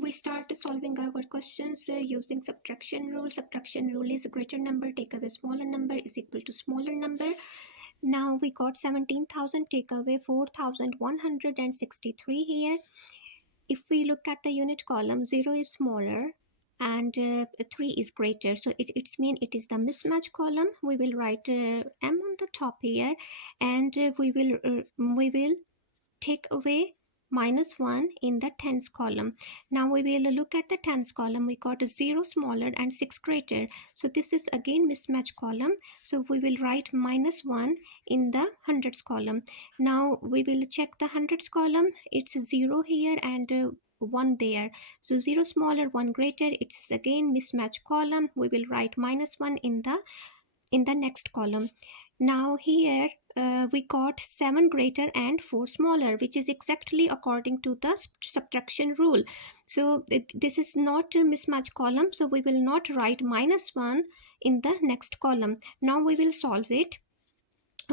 We start solving our questions using subtraction rule. Subtraction rule is greater number take away smaller number is equal to smaller number. Now we got 17,000 take away 4,163 here. If we look at the unit column, 0 is smaller and 3 is greater, so it's mean it is the mismatch column. We will write m on the top here, and we will take away -1 in the tens column. Now we will look at the tens column. We got 0 smaller and 6 greater, so this is again mismatch column, so we will write -1 in the hundreds column. Now we will check the hundreds column. It's 0 here and 1 there, so 0 smaller 1 greater, it's again mismatch column. We will write -1 in the next column. Now here we got 7 greater and 4 smaller, which is exactly according to the subtraction rule. So this is not a mismatch column, so we will not write -1 in the next column. Now we will solve it.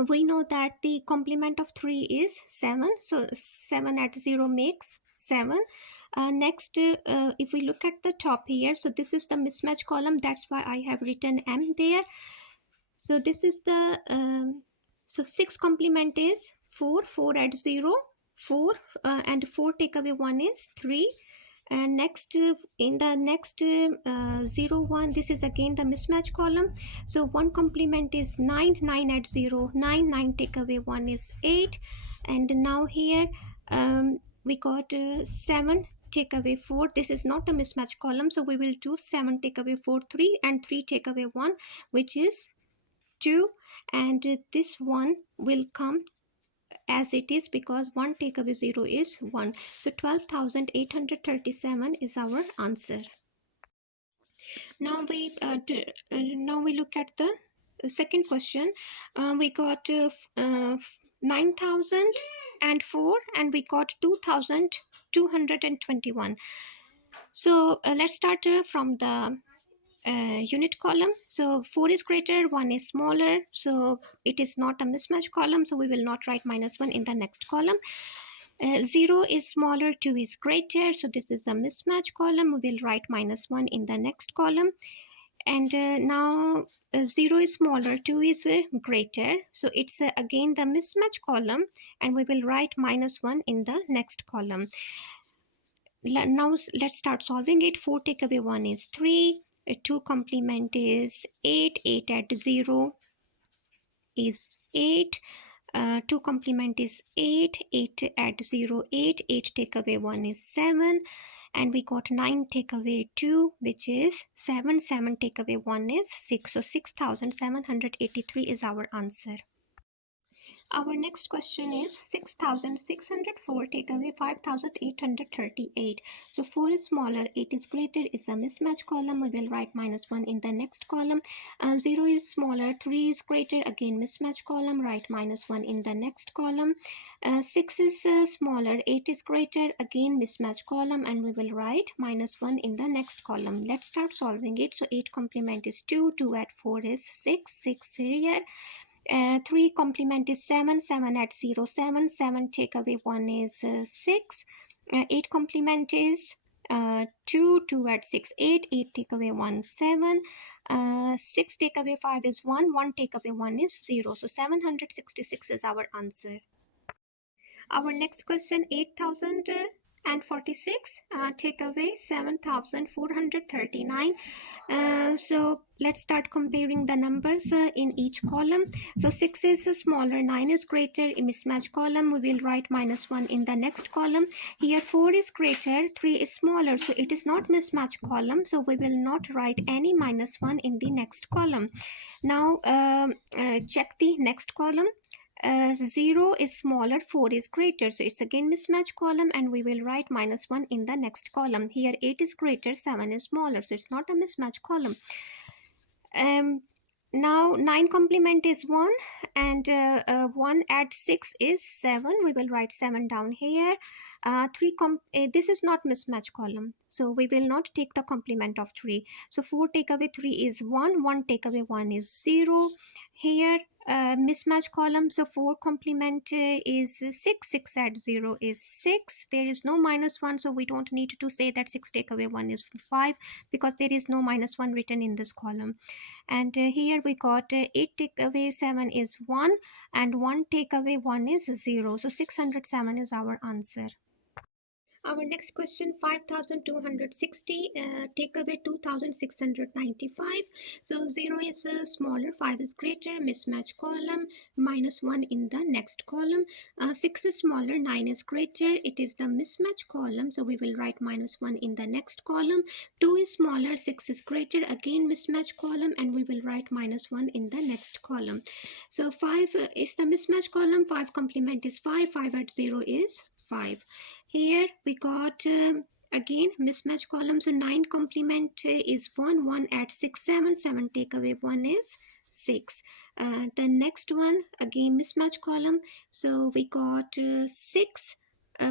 We know that the complement of 3 is 7, so 7 at 0 makes 7. Next, if we look at the top here, so this is the mismatch column, that's why I have written m there. So this is the so 6 complement is 4, 4 at 0, 4 and 4 take away 1 is 3. And next in the next 0 1, this is again the mismatch column, so 1 complement is 9, 9 at 0, 9, 9 take away 1 is 8. And now here we got 7 take away 4, this is not a mismatch column, so we will do 7 take away 4 3 and 3 take away 1, which is 2, and this one will come as it is because 1 take away 0 is 1. So 12,837 is our answer. Now we look at the second question. We got 9,004 and we got 2,221. So let's start from the unit column. So 4 is greater, 1 is smaller, so it is not a mismatch column, so we will not write -1 in the next column. 0 is smaller, 2 is greater, so this is a mismatch column. We will write -1 in the next column. And now 0 is smaller, 2 is greater, so it's again the mismatch column, and we will write -1 in the next column. Now let's start solving it. 4 take away 1 is 3. 2 complement is 8. 8 at 0 is 8. 2 complement is 8. 8 at 0, 8. 8 take away 1 is 7. And we got 9 take away 2, which is 7. 7 take away 1 is 6. So 6,783 is our answer. Our next question is 6,604 take away 5,838. So 4 is smaller, 8 is greater, is a mismatch column. We will write -1 in the next column. 0 is smaller, 3 is greater, again mismatch column, write -1 in the next column. 6 is smaller, 8 is greater, again mismatch column, and we will write -1 in the next column. Let's start solving it. So 8 complement is 2, 2 at 4 is 6, 6 here. 3 complement is 7, 7 at 0, 7, 7 take away 1 is 6. 8 complement is 2, 2 at 6, 8, 8 take away 1, 7. 6 take away 5 is 1, 1 take away 1 is 0. So 766 is our answer. Our next question, 8,046 take away 7,439. So let's start comparing the numbers in each column. So 6 is smaller, 9 is greater, in mismatch column. We will write -1 in the next column. Here 4 is greater, 3 is smaller, so it is not mismatch column, so we will not write any -1 in the next column. Now check the next column. 0 is smaller, 4 is greater, so it's again mismatch column, and we will write -1 in the next column. Here 8 is greater, 7 is smaller, so it's not a mismatch column. Now 9 complement is 1, and 1 at 6 is 7. We will write 7 down here. This is not mismatch column, so we will not take the complement of 3. So 4 take away 3 is 1, 1 take away 1 is 0. Here mismatch column. So 4 complement is 6. 6 add 0 is 6. There is no minus 1, so we don't need to say that 6 take away 1 is 5, because there is no minus 1 written in this column. And here we got 8 take away 7 is 1, and 1 take away 1 is 0. So 607 is our answer. Our next question, 5260, take away 2695. So 0 is smaller, 5 is greater, mismatch column, minus 1 in the next column. 6 is smaller, 9 is greater, it is the mismatch column, so we will write minus 1 in the next column. 2 is smaller, 6 is greater, again mismatch column, and we will write minus 1 in the next column. So 5 is the mismatch column, 5 complement is 5, 5 at 0 is 5. Here we got again mismatch column, so 9 complement is 1, 1 at 6, 7, 7 take away 1 is 6. The next one again mismatch column, so we got 6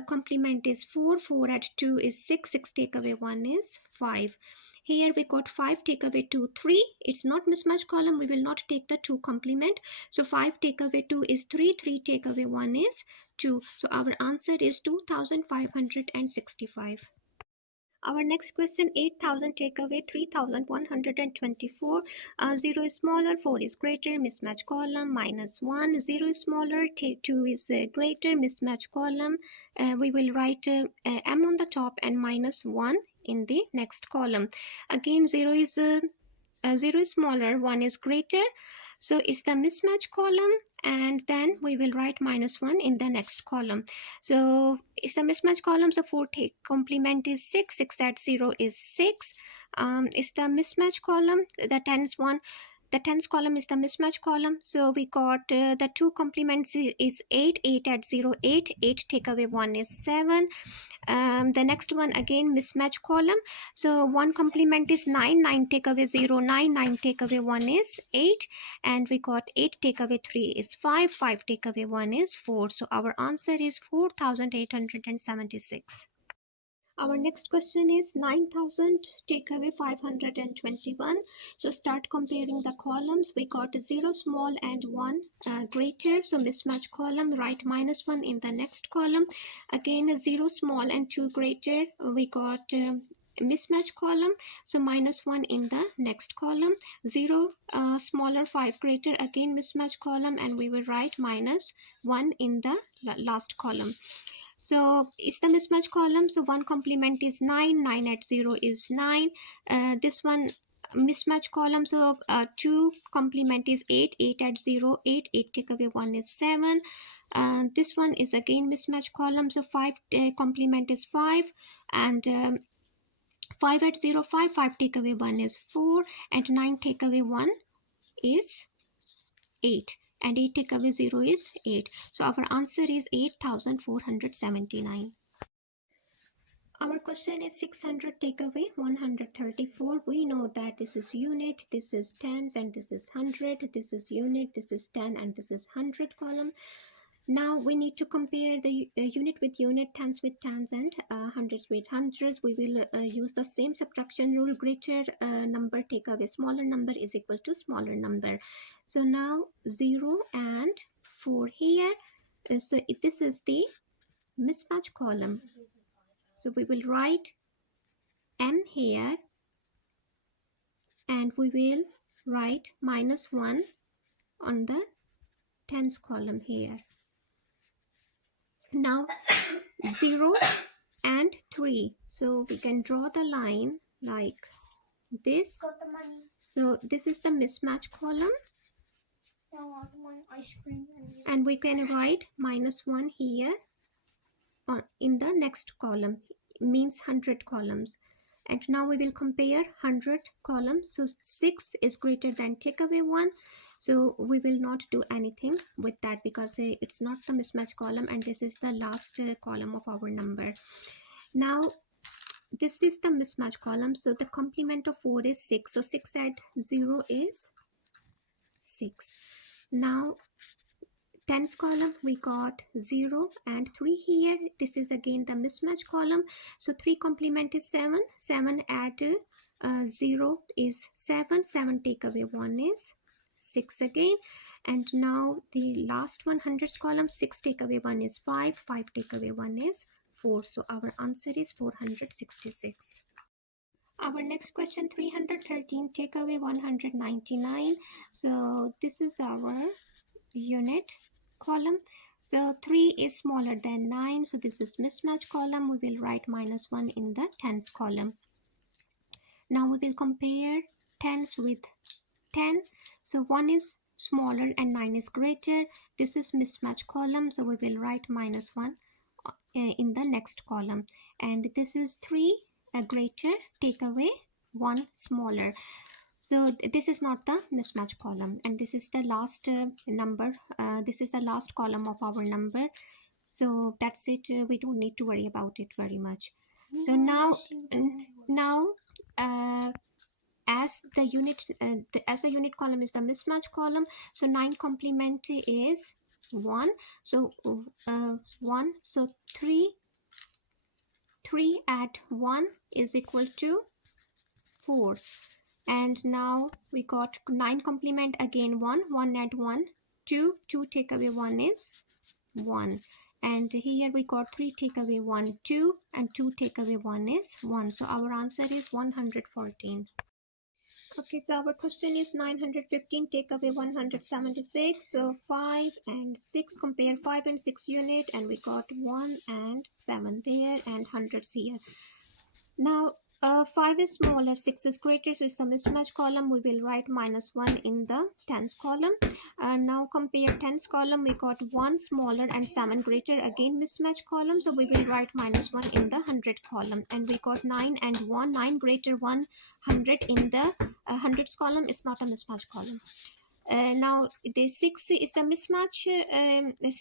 complement is 4, 4 at 2 is 6, 6 take away 1 is 5. Here we got 5 take away 2, 3. It's not mismatch column, we will not take the 2 complement. So 5 take away 2 is 3, 3 take away 1 is 2. So our answer is 2565. Our next question, 8000 take away 3124. 0 is smaller, 4 is greater, mismatch column, minus 1. 0 is smaller, 2 is greater, mismatch column. We will write m on the top and minus 1 in the next column. Again, 0 is smaller, 1 is greater, so it's the mismatch column, and then we will write minus 1 in the next column. So it's the mismatch column, so 4 take complement is 6, 6 at 0 is 6. It's the mismatch column, the tens one. The tens column is the mismatch column, so we got the 2 complements is 8, 8 at 0, 8, 8 take away 1 is 7. The next one again mismatch column, so 1 complement is 9, 9 take away 0, 9, 9 take away 1 is 8, and we got 8 take away 3 is 5, 5 take away 1 is 4. So our answer is 4876. Our next question is 9000 take away 521. So start comparing the columns. We got 0 small and 1 greater. So mismatch column, write minus 1 in the next column. Again 0 small and 2 greater. We got mismatch column, so minus 1 in the next column. 0 smaller, 5 greater, again mismatch column, and we will write minus 1 in the last column. So it's the mismatch column, so 1 complement is 9, 9 at 0 is 9. This one mismatch column, so 2 complement is 8, 8 at 0, 8, 8 take away 1 is 7. This one is again mismatch column, so 5 complement is 5, and 5 at 0, 5, 5 take away 1 is 4, and 9 take away 1 is 8, and 8 take away 0 is 8. So our answer is 8479. Our question is 600 take away 134. We know that this is unit, this is tens, and this is 100. This is unit, this is 10, and this is 100 column. Now we need to compare the unit with unit, tens with tens, and hundreds with hundreds. We will use the same subtraction rule. Greater number take away smaller number is equal to smaller number. So now 0 and 4 here. So this is the mismatch column. So we will write m here, and we will write minus 1 on the tens column here. Now 0 and 3, so we can draw the line like this. So this is the mismatch column, and we can write minus 1 here or in the next column, means 100 columns. And now we will compare 100 columns. So 6 is greater than take away 1, so we will not do anything with that because it's not the mismatch column, and this is the last column of our number. Now this is the mismatch column, so the complement of 4 is 6, so 6 at 0 is 6. Now tens column, we got 0 and 3 here. This is again the mismatch column, so 3 complement is 7, 7 at 0 is 7, 7 take away 1 is 6 again. And now the last one, hundreds column, 6 take away 1 is 5, 5 take away 1 is 4. So our answer is 466. Our next question, 313 take away 199. So this is our unit column. So 3 is smaller than 9. So this is mismatch column. We will write -1 in the tens column. Now we will compare tens with 10. So 1 is smaller and 9 is greater. This is mismatch column. So we will write -1 in the next column. And this is 3 greater, take away 1 smaller. So this is not the mismatch column, and this is the last number. This is the last column of our number. So that's it. We don't need to worry about it very much. So now uh, as the unit column is the mismatch column, so 9 complement is 1. So 1. So 3 add 1 is equal to 4. And now we got 9 complement again 1. 1 add 1, 2. 2 take away 1 is 1. And here we got 3 take away 1, 2. And 2 take away 1 is 1. So our answer is 114. Okay, so our question is 915 take away 176. So 5 and 6, compare 5 and 6 unit, and we got 1 and 7 there and hundreds here. Now 5 is smaller, 6 is greater, so it's the mismatch column. We will write -1 in the tens column. Now compare tens column. We got 1 smaller and 7 greater, again mismatch column. So we will write -1 in the hundred column. And we got 9 and 1, 9 greater 100 in the hundreds column. It's not a mismatch column. Now the 6 is the mismatch,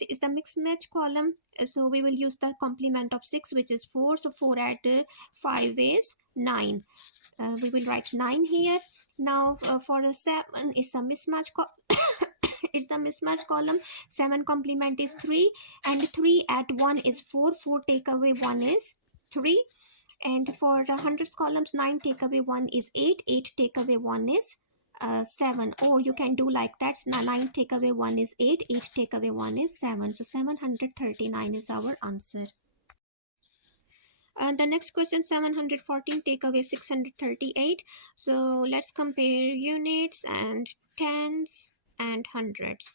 is the mixed match column. So we will use the complement of 6, which is 4. So 4 add 5 is 9. We will write 9 here. Now for a 7 is a mismatch is the mismatch column. 7 complement is 3, and 3 add 1 is 4. 4 take away 1 is 3. And for the hundreds columns, 9 take away 1 is 8. 8 take away 1 is 7. Or you can do like that. 9 take away 1 is 8. 8 take away 1 is 7. So 739 is our answer. The next question, 714 take away 638. So let's compare units and tens and hundreds.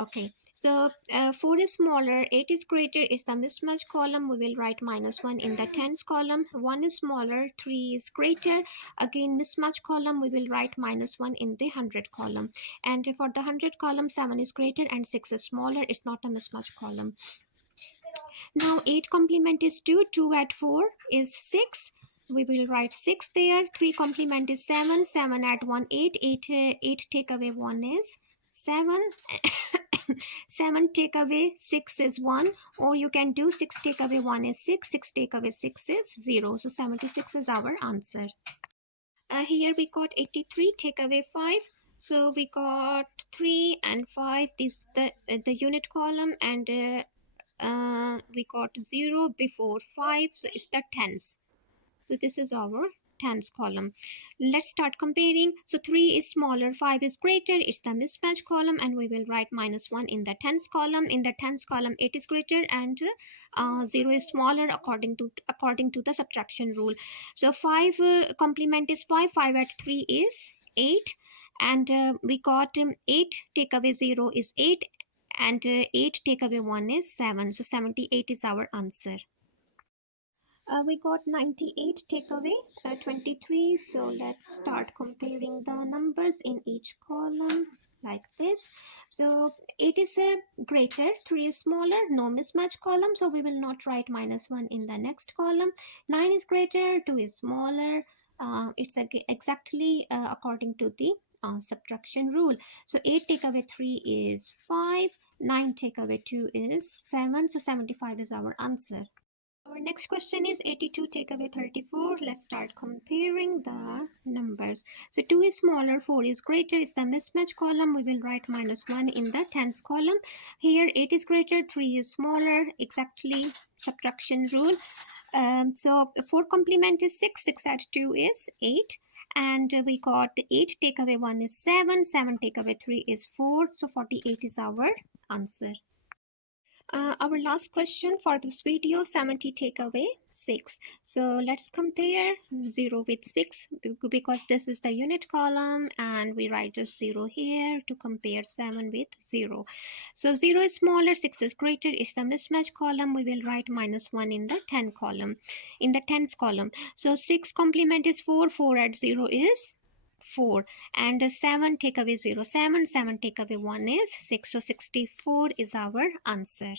Okay, so 4 is smaller, 8 is greater is the mismatch column. We will write -1 in the tens column. 1 is smaller, 3 is greater, again mismatch column. We will write -1 in the hundred column. And for the hundred column, 7 is greater and 6 is smaller. It's not a mismatch column. Now 8 complement is 2. 2 add 4 is 6. We will write 6 there. 3 complement is 7. 7 add 1, 8. 8 take away 1 is 7. 7 take away 6 is 1. Or you can do 6 take away 1 is 6. 6 take away 6 is 0. So 76 is our answer. Here we got 83 take away 5. So we got 3 and 5. This the unit columm, and we got 0 before 5, so it's the tens. So this is our tens column. Let's start comparing. So 3 is smaller, 5 is greater, it's the mismatch column, and we will write -1 in the tens column. In the tens column, 8 is greater and 0 is smaller according to the subtraction rule. So 5 complement is 5. 5 at 3 is 8. And we got 8 take away 0 is 8. And 8 take away 1 is 7. So 78 is our answer. We got 98 take away 23. So let's start comparing the numbers in each column like this. So 8 is greater, 3 is smaller, no mismatch column. So we will not write -1 in the next column. 9 is greater, 2 is smaller. It's exactly according to the subtraction rule. So 8 take away 3 is 5. 9 take away 2 is 7. So 75 is our answer. Our next question is 82 take away 34. Let's start comparing the numbers. So 2 is smaller, 4 is greater. It's the mismatch column. We will write -1 in the tens column. Here 8 is greater, 3 is smaller. Exactly subtraction rule. So 4 complement is 6. 6 add 2 is 8. And we got 8 take away 1 is 7, 7 take away 3 is 4, so 48 is our answer. Our last question for this video, 70 take away 6. So let's compare 0 with 6 because this is the unit column, and we write a 0 here to compare 7 with 0. So 0 is smaller, 6 is greater, is the mismatch column. We will write -1 in the 10 column, in the tens column. So 6 complement is 4, 4 add 0 is 4, and 7 take away 0, 7, 7 take away 1 is 6, so 64 is our answer.